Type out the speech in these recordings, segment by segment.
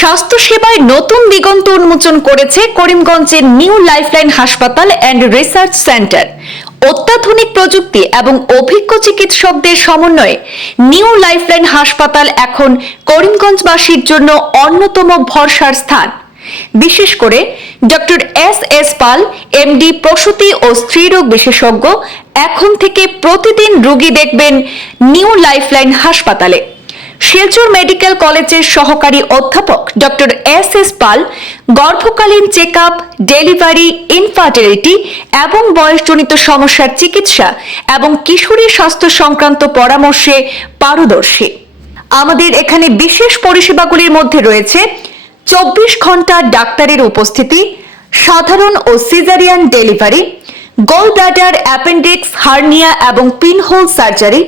স্বাস্থ্য সেবায় নতুন দিগন্ত উন্মোচন করেছে করিমগঞ্জের নিউ লাইফলাইন হাসপাতাল অ্যান্ড রিসার্চ সেন্টার। অত্যাধুনিক প্রযুক্তি এবং অভিজ্ঞ চিকিৎসকদের সমন্বয়ে নিউ লাইফলাইন হাসপাতাল এখন করিমগঞ্জবাসীর জন্য অন্যতম ভরসার স্থান। বিশেষ করে doctor S S Pal, MD প্রসূতি ও স্ত্রীরোগ বিশেষজ্ঞ এখন থেকে প্রতিদিন রোগী দেখবেন নিউ লাইফলাইন হাসপাতালে। শিলচর মেডিকেল কলেজের সহকারী অধ্যাপক ডক্টর এস এস পাল, গর্ভকালীন চেক আপ ডেলিভারি ইনফার্টিলিটি এবং বয়সজনিত সমস্যার চিকিৎসা এবং কিশোরী স্বাস্থ্য সংক্রান্ত পরামর্শে পারদর্শী। আমাদের এখানে বিশেষ পরিষেবাগুলির মধ্যে রয়েছে চব্বিশ ঘণ্টা ডাক্তারের উপস্থিতি, সাধারণ ও caesarean delivery gall bladder appendix hernia এবং pinhole surgery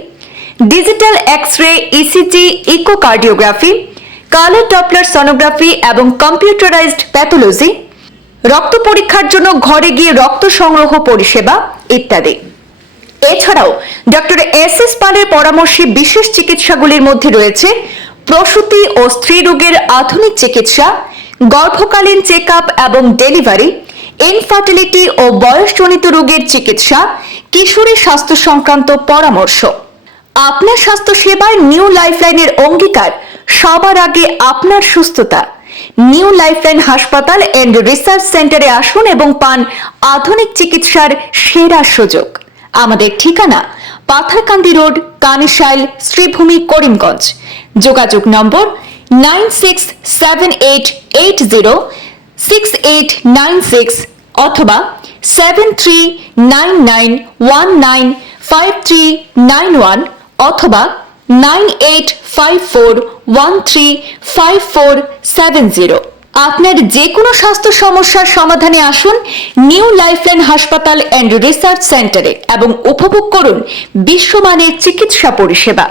digital X ray ECG echocardiography colour Doppler sonography এবং কম্পিউটারাইজড প্যাথোলজি, রক্ত পরীক্ষার জন্য ঘরে গিয়ে রক্ত সংগ্রহ পরিষেবা ইত্যাদি। এছাড়াও, ডক্টর এস এস পালের পরামর্শে বিশেষ চিকিৎসাগুলির মধ্যে রয়েছে প্রসূতি ও স্ত্রী রোগের আধুনিক চিকিৎসা, গর্ভকালীন চেক এবং ডেলিভারি, ইনফার্টিলিটি ও বয়সজনিত রোগের চিকিৎসা, কিশোরী স্বাস্থ্য সংক্রান্ত পরামর্শ। আপনার স্বাস্থ্য সেবায় নিউ লাইফলাইনের অঙ্গীকার, সবার আগে আপনার সুস্থতা। নিউ লাইফলাইন হাসপাতাল এন্ড রিসার্চ সেন্টারে আসুন এবং পান আধুনিক চিকিৎসার সেরা সুযোগ। আমাদের ঠিকানা, পাথারকান্দি রোড, কানিশাইল, শ্রীভূমি, করিমগঞ্জ। যোগাযোগ নম্বর nine six seven eight eight zero six eight nine six অথবা seven three nine nine one nine five three nine one অথবা nine eight five four one three five four seven zero. আপনার যে কোনো স্বাস্থ্য সমস্যার সমাধানে আসুন নিউ লাইফলাইন হাসপাতাল অ্যান্ড রিসার্চ সেন্টারে এবং উপভোগ করুন বিশ্বমানের চিকিৎসা পরিষেবা।